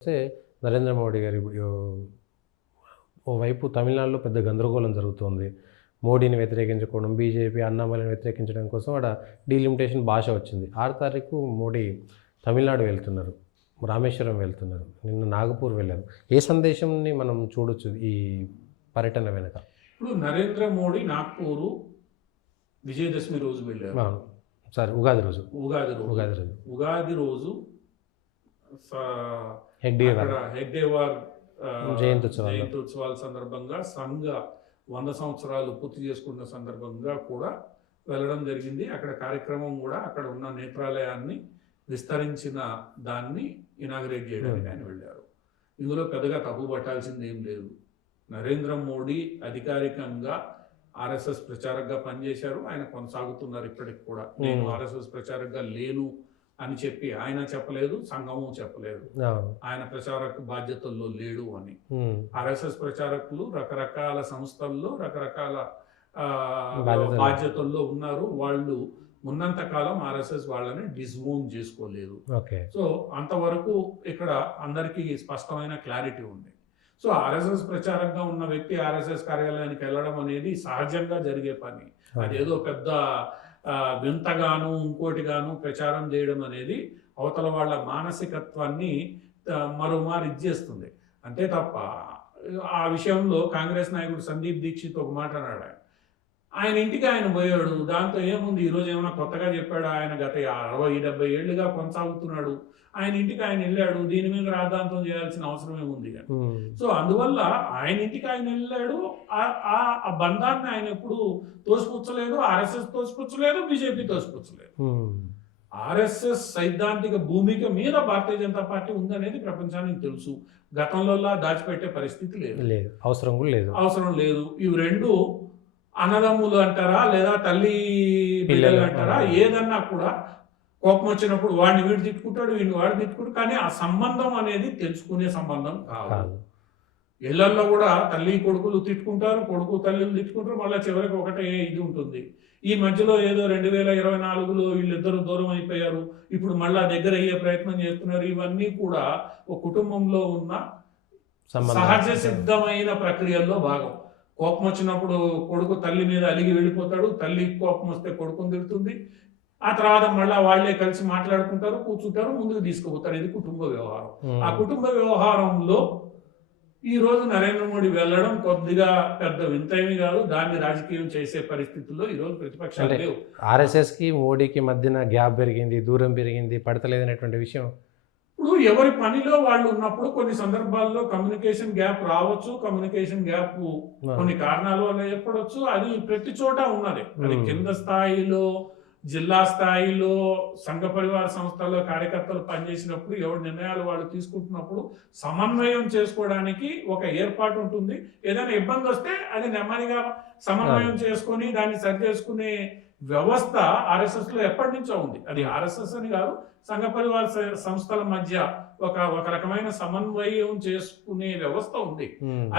అయితే నరేంద్ర మోడీ గారు ఇప్పుడు ఓవైపు తమిళనాడులో పెద్ద గందరగోళం జరుగుతోంది. మోడీని వ్యతిరేకించుకోవడం, బీజేపీ, అన్నామలైని వ్యతిరేకించడం కోసం ఆడ డీలిమిటేషన్ భాష వచ్చింది. 6 తారీఖు మోడీ తమిళనాడు వెళ్తున్నారు. రామేశ్వరం వెళ్తున్నారు. నిన్న నాగపూర్ వెళ్లారు. ఏ సందేశంని మనం చూడొచ్చు ఈ పర్యటన వెనక? ఇప్పుడు నరేంద్ర మోడీ నాగ్పూరు విజయదశమి రోజు వెళ్ళారు. సారీ, ఉగాది రోజు. ఉగాది రోజు హెగ్డేవార్ జయంత్యుత్సవాల సందర్భంగా సంఘ 100 సంవత్సరాలు పూర్తి చేసుకున్న సందర్భంగా కూడా వెళ్ళడం జరిగింది. అక్కడ కార్యక్రమం కూడా అక్కడ ఉన్న నేత్రాలయాన్ని విస్తరించిన దాన్ని ఇనాగ్రేట్ చేయడానికి ఆయన వెళ్ళారు. ఇందులో పెద్దగా తప్పు పట్టాల్సింది ఏం లేదు. నరేంద్ర మోడీ అధికారికంగా ఆర్ఎస్ఎస్ ప్రచారకగా పనిచేశారు. ఆయన కొనసాగుతున్నారు ఇప్పటికి కూడా. నేను ఆర్ఎస్ఎస్ ప్రచారకగా లేను అని చెప్పి ఆయన చెప్పలేదు, సంఘము చెప్పలేదు. ఆయన ప్రచారక బాధ్యతల్లో లేడు అని. ఆర్ఎస్ఎస్ ప్రచారకులు రకరకాల సంస్థల్లో రకరకాల బాధ్యతల్లో ఉన్నారు. వాళ్ళు ఉన్నంత కాలం ఆర్ఎస్ఎస్ వాళ్ళని డిస్ఓన్ చేసుకోలేదు. సో అంతవరకు ఇక్కడ అందరికీ స్పష్టమైన క్లారిటీ ఉంది. సో ఆర్ఎస్ఎస్ ప్రచారంగా ఉన్న వ్యక్తి ఆర్ఎస్ఎస్ కార్యాలయానికి వెళ్ళడం అనేది సహజంగా జరిగే పని. అదేదో పెద్ద వింతగాను ఇంకోటిగాను ప్రచారం చేయడం అనేది అవతల వాళ్ళ మానసికత్వాన్ని మరోమారు ఇచ్చేస్తుంది. అంతే తప్ప ఆ విషయంలో కాంగ్రెస్ నాయకుడు సందీప్ దీక్షిత్ ఒక మాట అన్నాడు. ఆయన ఇంటికి ఆయన పోయాడు, దాంతో ఏముంది, ఈరోజు ఏమైనా కొత్తగా చెప్పాడు? ఆయన గత 60-70 ఏళ్లుగా కొనసాగుతున్నాడు. ఆయన ఇంటికి ఆయన వెళ్ళాడు, దీని మీద రాద్ధాంతం చేయాల్సిన అవసరం ఏముంది అని. సో అందువల్ల ఆయన ఇంటికి ఆయన వెళ్ళాడు. ఆ బంధాన్ని ఆయన ఎప్పుడు తోసిపుచ్చలేదు. ఆర్ఎస్ఎస్ తోసిపుచ్చలేదు, బీజేపీ తోసిపుచ్చలేదు. ఆర్ఎస్ఎస్ సైద్ధాంతిక భూమిక మీద భారతీయ జనతా పార్టీ ఉందనేది ప్రపంచానికి తెలుసు. గతంలో దాచిపెట్టే పరిస్థితి లేదు, అవసరం లేదు. ఇవి రెండు అన్నదమ్ములు అంటారా, లేదా తల్లి పిల్లలు అంటారా, ఏదన్నా కూడా కోపం వచ్చినప్పుడు వాడిని వీడు తిట్టుకుంటాడు, వీడిని వాడు తిట్టుకుంటాడు. కానీ ఆ సంబంధం అనేది తెలుసుకునే సంబంధం కాదు. ఇళ్లలో కూడా తల్లి కొడుకులు తిట్టుకుంటారు, కొడుకు తల్లిలు తిట్టుకుంటారు, మళ్ళీ చివరికి ఒకటే ఇది ఉంటుంది. ఈ మధ్యలో ఏదో 2024లో వీళ్ళిద్దరూ దూరం అయిపోయారు, ఇప్పుడు మళ్ళా దగ్గర అయ్యే ప్రయత్నం చేస్తున్నారు. ఇవన్నీ కూడా ఒక కుటుంబంలో ఉన్న సహజ సిద్ధమైన ప్రక్రియల్లో భాగం. కోపం వచ్చినప్పుడు కొడుకు తల్లి మీద అలిగి వెళ్ళిపోతాడు, తల్లి కోపం వస్తే కొడుకుని తిడుతుంది. ఆ తర్వాత మళ్ళీ వాళ్లే కలిసి మాట్లాడుకుంటారు, కూర్చుంటారు, ముందుకు తీసుకుపోతారు. ఇది కుటుంబ వ్యవహారం. ఆ కుటుంబ వ్యవహారంలో ఈ రోజు నరేంద్ర మోడీ వెళ్ళడం కొద్దిగా పెద్ద వింతేమీ కాదు. దాన్ని రాజకీయం చేసే పరిస్థితుల్లో ఈ రోజు ప్రతిపక్షాలు లేవు. ఆర్ఎస్ఎస్ కి మోడీకి మధ్యన గ్యాప్ పెరిగింది, దూరం పెరిగింది, పడతలేదనేటువంటి విషయం. ఇప్పుడు ఎవరి పనిలో వాళ్ళు ఉన్నప్పుడు కొన్ని సందర్భాల్లో కమ్యూనికేషన్ గ్యాప్ రావచ్చు. కమ్యూనికేషన్ గ్యాప్ కొన్ని కారణాల వల్ల ఏర్పడవచ్చు. అది ప్రతి చోట ఉన్నది. అది కింద స్థాయిలో, జిల్లా స్థాయిలో, సంఘ పరివార సంస్థల్లో కార్యకర్తలు పనిచేసినప్పుడు ఎవరి నిర్ణయాలు వాళ్ళు తీసుకుంటున్నప్పుడు సమన్వయం చేసుకోవడానికి ఒక ఏర్పాటు ఉంటుంది. ఏదైనా ఇబ్బంది వస్తే అది నెమ్మదిగా సమన్వయం చేసుకొని దాన్ని సరి చేసుకునే వ్యవస్థ ఆర్ఎస్ఎస్ లో ఎప్పటి నుంచో ఉంది. అది ఆర్ఎస్ఎస్ అని కాదు, సంఘ పరివార సంస్థల మధ్య ఒక రకమైన సమన్వయం చేసుకునే వ్యవస్థ ఉంది.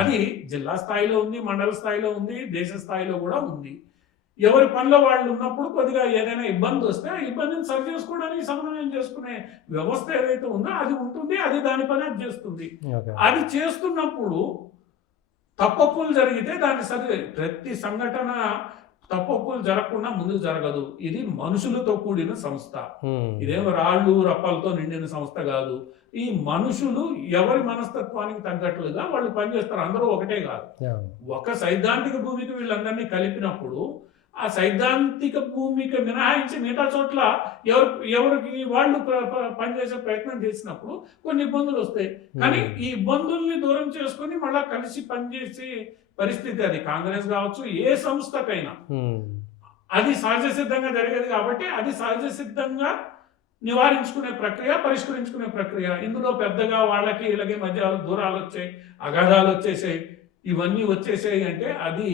అది జిల్లా స్థాయిలో ఉంది, మండల స్థాయిలో ఉంది, దేశ స్థాయిలో కూడా ఉంది. ఎవరి పనిలో వాళ్ళు ఉన్నప్పుడు కొద్దిగా ఏదైనా ఇబ్బంది వస్తే ఆ ఇబ్బందిని సరి చేసుకోవడానికి సమన్వయం చేసుకునే వ్యవస్థ ఏదైతే ఉందో అది ఉంటుంది. అది దాని పని అది చేస్తుంది. అది చేస్తున్నప్పుడు తప్పొప్పులు జరిగితే దాన్ని సరి, ప్రతి సంఘటన తప్పొప్పులు జరగకుండా ముందుకు జరగదు. ఇది మనుషులతో కూడిన సంస్థ. ఇదేమో రాళ్ళు రప్పలతో నిండిన సంస్థ కాదు. ఈ మనుషులు ఎవరి మనస్తత్వానికి తగ్గట్లుగా వాళ్ళు పనిచేస్తారు. అందరూ ఒకటే కాదు. ఒక సైద్ధాంతిక భూమికి వీళ్ళందరినీ కలిపినప్పుడు ఆ సైద్ధాంతిక భూమికి మినహాయించి మిగతా చోట్ల ఎవరికి వాళ్ళు పనిచేసే ప్రయత్నం చేసినప్పుడు కొన్ని ఇబ్బందులు వస్తాయి. కానీ ఈ ఇబ్బందుల్ని దూరం చేసుకొని మళ్ళా కలిసి పనిచేసే పరిస్థితి, అది కాంగ్రెస్ కావచ్చు, ఏ సంస్థకైనా అది సహజ సిద్ధంగా జరిగేది. కాబట్టి అది సహజ సిద్ధంగా నివారించుకునే ప్రక్రియ, పరిష్కరించుకునే ప్రక్రియ. ఇందులో పెద్దగా వాళ్ళకి ఇలాగే మధ్య దూరాలు వచ్చాయి, అగాధాలు వచ్చేసాయి, ఇవన్నీ వచ్చేసాయి అంటే అది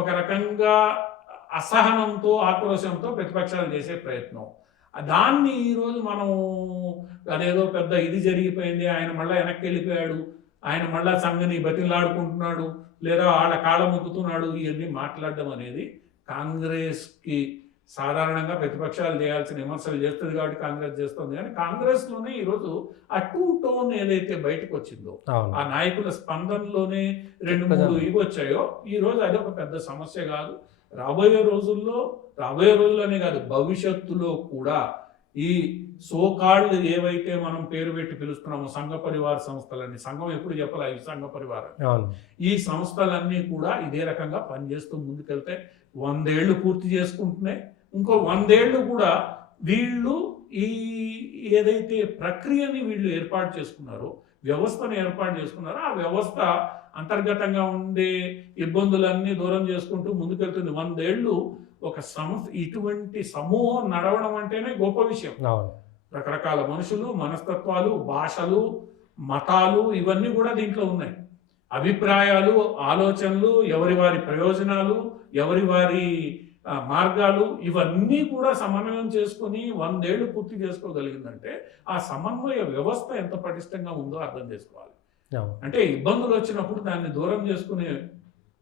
ఒక రకంగా అసహనంతో, ఆక్రోశంతో ప్రతిపక్షాలు చేసే ప్రయత్నం. దాన్ని ఈరోజు మనం అదేదో పెద్ద ఇది జరిగిపోయింది, ఆయన మళ్ళీ వెనక్కి వెళ్ళిపోయాడు, ఆయన మళ్ళా సంఘని బతిలాడుకుంటున్నాడు, లేదా వాళ్ళ కాళ్ళ మొక్కుతున్నాడు, ఇవన్నీ మాట్లాడడం అనేది కాంగ్రెస్కి సాధారణంగా ప్రతిపక్షాలు చేయాల్సిన విమర్శలు చేస్తుంది కాబట్టి కాంగ్రెస్ చేస్తుంది, కానీ కాంగ్రెస్లోనే ఈరోజు ఆ టూ టోన్ ఏదైతే బయటకు వచ్చిందో, అవును. ఆ నాయకుల స్పందనలోనే 2-3 ఇవి వచ్చాయో ఈ రోజు అది ఒక పెద్ద సమస్య కాదు. రాబోయే రోజుల్లోనే కాదు, భవిష్యత్తులో కూడా ఈ సోకాళ్ళు ఏవైతే మనం పేరు పెట్టి పిలుస్తున్నామో సంఘ పరివార సంస్థలని, సంఘం ఎప్పుడు చెప్పాలి ఈ సంఘ పరివారం, అవును. ఈ సంస్థలన్నీ కూడా ఇదే రకంగా పనిచేస్తూ ముందుకెళ్తే 100 ఏళ్ళు పూర్తి చేసుకుంటున్నాయి. ఇంకో 100 ఏళ్ళు కూడా వీళ్ళు ఈ ఏదైతే ప్రక్రియని వీళ్ళు ఏర్పాటు చేసుకున్నారో, వ్యవస్థను ఏర్పాటు చేసుకున్నారో, ఆ వ్యవస్థ అంతర్గతంగా ఉండే ఇబ్బందులన్నీ దూరం చేసుకుంటూ ముందుకెళ్తుంది. 100 ఏళ్ళు ఒక సంస్థ, ఇటువంటి సమూహం నడవడం అంటేనే గొప్ప విషయం. అవును. రకరకాల మనుషులు, మనస్తత్వాలు, భాషలు, మతాలు ఇవన్నీ కూడా దీంట్లో ఉన్నాయి. అభిప్రాయాలు, ఆలోచనలు, ఎవరి వారి ప్రయోజనాలు, ఎవరి వారి మార్గాలు, ఇవన్నీ కూడా సమన్వయం చేసుకుని 100 ఏళ్ళు పూర్తి చేసుకోగలిగిందంటే ఆ సమన్వయ వ్యవస్థ ఎంత పటిష్టంగా ఉందో అర్థం చేసుకోవాలి. అవును. అంటే ఇబ్బందులు వచ్చినప్పుడు దాన్ని దూరం చేసుకునే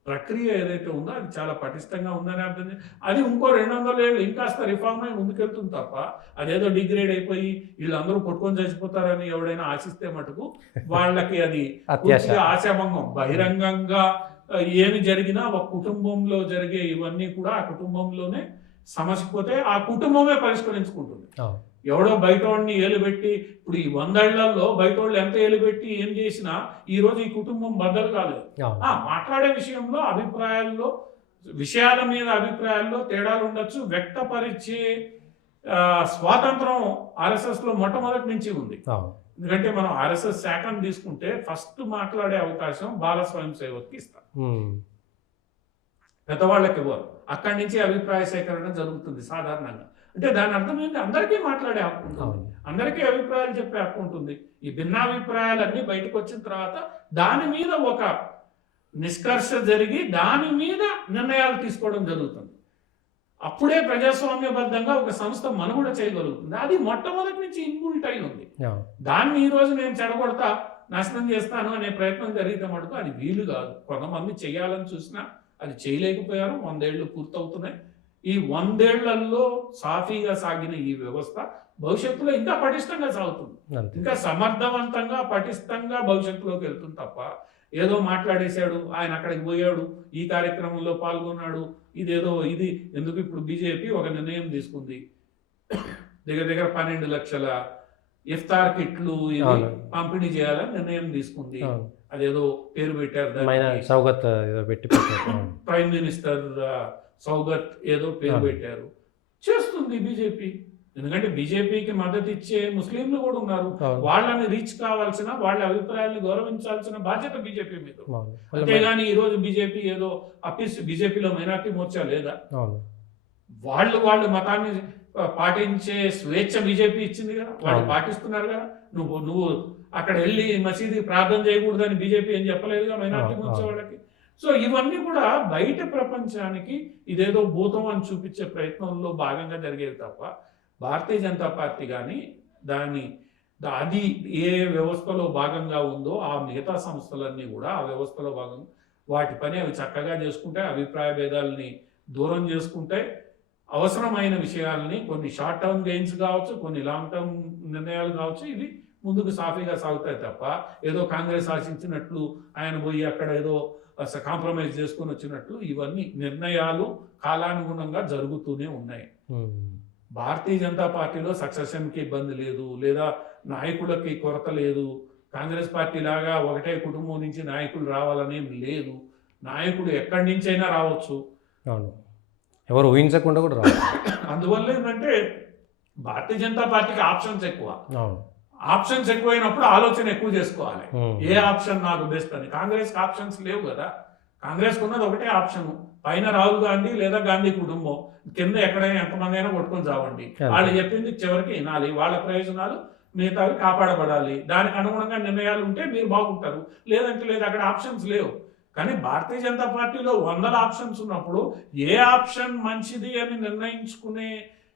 ప్రక్రియ ఏదైతే ఉందో అది చాలా పటిష్టంగా ఉందని అర్థం అది ఇంకో 200 ఏళ్ళు ఇంకాస్త రిఫార్మ్ అయి ముందుకెళ్తుంది తప్ప అదేదో డిగ్రేడ్ అయిపోయి వీళ్ళందరూ కొట్టుకొని చచ్చిపోతారని ఎవడైనా ఆశిస్తే మటుకు వాళ్ళకి అది పూర్తిగా ఆశాభంగం. బహిరంగంగా ఏమి జరిగినా ఒక కుటుంబంలో జరిగే ఇవన్నీ కూడా ఆ కుటుంబంలోనే సమస్యపోతే ఆ కుటుంబమే పరిష్కరించుకుంటుంది. ఎవడో బయట వాడిని ఏలుబెట్టి, ఇప్పుడు ఈ 100 ఏళ్లలో బయట వాళ్ళు ఎంత ఏలుబెట్టి ఏం చేసినా ఈరోజు ఈ కుటుంబం బద్దలు కాలేదు. మాట్లాడే విషయంలో అభిప్రాయాల్లో, విషయాల మీద అభిప్రాయాల్లో తేడాలు ఉండొచ్చు. వ్యక్తపరిచే స్వాతంత్రం ఆర్ఎస్ఎస్లో మొట్టమొదటి నుంచి ఉంది. ఎందుకంటే మనం ఆర్ఎస్ఎస్ శాఖను తీసుకుంటే ఫస్ట్ మాట్లాడే అవకాశం బాల స్వయం సేవక్కి ఇస్తారు, పెద్దవాళ్ళకి ఇవ్వరు. అక్కడి నుంచి అభిప్రాయ సేకరణ జరుగుతుంది సాధారణంగా. అంటే దాని అర్థం ఏంటి, అందరికీ మాట్లాడే హక్కు ఉంటుంది, అందరికీ అభిప్రాయాలు చెప్పే హక్కు ఉంటుంది. ఈ భిన్నాభిప్రాయాలన్నీ బయటకు వచ్చిన తర్వాత దాని మీద ఒక నిష్కర్ష జరిగి దాని మీద నిర్ణయాలు తీసుకోవడం జరుగుతుంది. అప్పుడే ప్రజాస్వామ్యబద్ధంగా ఒక సంస్థ మనుగడ చేయగలుగుతుంది. అది మొట్టమొదటి నుంచి ఇన్బుల్ట్ అయి ఉంది. దాన్ని ఈరోజు నేను చెడగొడతా, నాశనం చేస్తాను అనే ప్రయత్నం జరిగితే మటుకు అది వీలు కాదు. కొంతమంది చేయాలని చూసినా అది చేయలేకపోయారు. 100 ఏళ్ళు పూర్తవుతున్నాయి. ఈ 100 ఏళ్లలో సాఫీగా సాగిన ఈ వ్యవస్థ భవిష్యత్తులో ఇంకా పటిష్టంగా సాగుతుంది, ఇంకా సమర్థవంతంగా పటిష్టంగా భవిష్యత్తులోకి వెళ్తుంది తప్ప ఏదో మాట్లాడేశాడు, ఆయన అక్కడికి పోయాడు, ఈ కార్యక్రమంలో పాల్గొన్నాడు, ఇదేదో ఇది ఎందుకు. ఇప్పుడు బీజేపీ ఒక నిర్ణయం తీసుకుంది, దగ్గర 12 లక్షల ఇఫ్తార్ కిట్లు ఇది పంపిణీ చేయాలని నిర్ణయం తీసుకుంది. అదేదో పేరు పెట్టారు, ప్రైమ్ మినిస్టర్ సౌగత్ ఏదో పేరు పెట్టారు. చేస్తుంది బీజేపీ, ఎందుకంటే బీజేపీకి మద్దతు ఇచ్చే ముస్లింలు కూడా ఉన్నారు. వాళ్ళని రీచ్ కావాల్సిన, వాళ్ళ అభిప్రాయాలను గౌరవించాల్సిన బాధ్యత బీజేపీ మీద. అంతేగాని ఈరోజు బీజేపీ ఏదో బీజేపీలో మైనార్టీ మోర్చా లేదా? వాళ్ళు మతాన్ని పాటించే స్వేచ్ఛ బీజేపీ ఇచ్చింది కదా, వాళ్ళు పాటిస్తున్నారు కదా. నువ్వు అక్కడ వెళ్ళి మసీదుకి ప్రార్థన చేయకూడదని బీజేపీ ఏం చెప్పలేదుగా మైనార్టీ మోర్చా వాళ్ళకి. సో ఇవన్నీ కూడా బయట ప్రపంచానికి ఇదేదో భూతం అని చూపించే ప్రయత్నంలో భాగంగా జరిగేది తప్ప భారతీయ జనతా పార్టీ కానీ అది ఏ వ్యవస్థలో భాగంగా ఉందో ఆ మిగతా సంస్థలన్నీ కూడా ఆ వ్యవస్థలో భాగంగా వాటి పని అవి చక్కగా చేసుకుంటే, అభిప్రాయ భేదాలని దూరం చేసుకుంటే, అవసరమైన విషయాలని కొన్ని షార్ట్ టర్మ్ గెయిన్స్ కావచ్చు, కొన్ని లాంగ్ టర్మ్ నిర్ణయాలు కావచ్చు, ఇవి ముందుకు సాఫీగా సాగుతాయి తప్ప ఏదో కాంగ్రెస్ ఆశించినట్లు ఆయన పోయి అక్కడ ఏదో కాంప్రమైజ్ చేసుకుని వచ్చినట్లు ఇవన్నీ నిర్ణయాలు కాలానుగుణంగా జరుగుతూనే ఉన్నాయి. భారతీయ జనతా పార్టీలో సక్సెషన్కి ఇబ్బంది లేదు, లేదా నాయకులకి కొరత లేదు. కాంగ్రెస్ పార్టీ లాగా ఒకటే కుటుంబం నుంచి నాయకులు రావాలనేం లేదు. నాయకుడు ఎక్కడి నుంచైనా రావచ్చు, ఎవరు ఊహించకుండా కూడా రావచ్చు. అందువల్ల ఏంటంటే భారతీయ జనతా పార్టీకి ఆప్షన్స్ ఎక్కువ. ఆప్షన్స్ ఎక్కువైనప్పుడు ఆలోచన ఎక్కువ చేసుకోవాలి, ఏ ఆప్షన్ నాకు బెస్ట్ అని. కాంగ్రెస్కి ఆప్షన్స్ లేవు కదా. కాంగ్రెస్కి ఉన్నది ఒకటే ఆప్షన్, పైన రాహుల్ గాంధీ లేదా గాంధీ కుటుంబం, కింద ఎక్కడైనా ఎంతమంది అయినా కొట్టుకొని చావండి. వాళ్ళు చెప్పింది చివరికి వినాలి, వాళ్ళ ప్రయోజనాలు మిగతావి కాపాడబడాలి. దానికి అనుగుణంగా నిర్ణయాలు ఉంటే మీరు బాగుంటారు, లేదంటే లేదు. అక్కడ ఆప్షన్స్ లేవు. కానీ భారతీయ జనతా పార్టీలో 100 ఆప్షన్స్ ఉన్నప్పుడు ఏ ఆప్షన్ మంచిది అని నిర్ణయించుకునే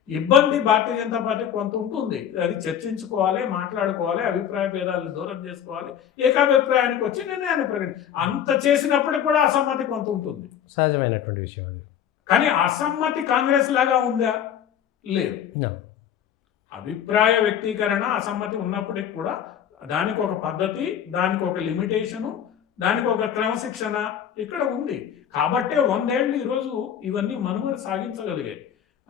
ఇబ్బంది భారతీయ జనతా పార్టీ కొంత ఉంటుంది. అది చర్చించుకోవాలి, మాట్లాడుకోవాలి, అభిప్రాయ భేదాలను దూరం చేసుకోవాలి, ఏకాభిప్రాయానికి వచ్చి నిర్ణయాన్ని అంత చేసినప్పటికీ కూడా అసమ్మతి కొంత ఉంటుంది. సహజమైనటువంటి విషయం అది. కానీ అసమ్మతి కాంగ్రెస్ లాగా ఉందా? లేదు. అభిప్రాయ వ్యక్తీకరణ అసమ్మతి ఉన్నప్పటికీ కూడా దానికి ఒక పద్ధతి, దానికి ఒక లిమిటేషను, దానికి ఒక క్రమశిక్షణ ఇక్కడ ఉంది. కాబట్టే 100 ఏళ్ళు ఈరోజు ఇవన్నీ మనుగడ సాగించగలిగాయి.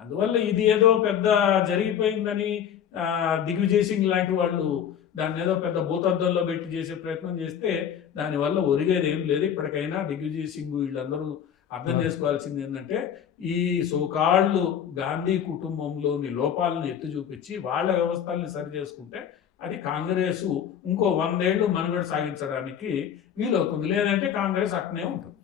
అందువల్ల ఇది ఏదో పెద్ద జరిగిపోయిందని దిగ్విజయ్ సింగ్ లాంటి వాళ్ళు దాన్ని ఏదో పెద్ద భూతద్దంలో పెట్టి చేసే ప్రయత్నం చేస్తే దానివల్ల ఒరిగేది ఏం లేదు. ఇప్పటికైనా దిగ్విజయ్ సింగ్ వీళ్ళందరూ అర్థం చేసుకోవాల్సింది ఏంటంటే ఈ సోకాళ్ళు గాంధీ కుటుంబంలోని లోపాలను ఎత్తి చూపించి వాళ్ళ వ్యవస్థల్ని సరి చేసుకుంటే అది కాంగ్రెస్ ఇంకో 100 ఏళ్ళు మనుగడ సాగించడానికి వీలవుతుంది. లేదంటే కాంగ్రెస్ అట్నే ఉంటుంది.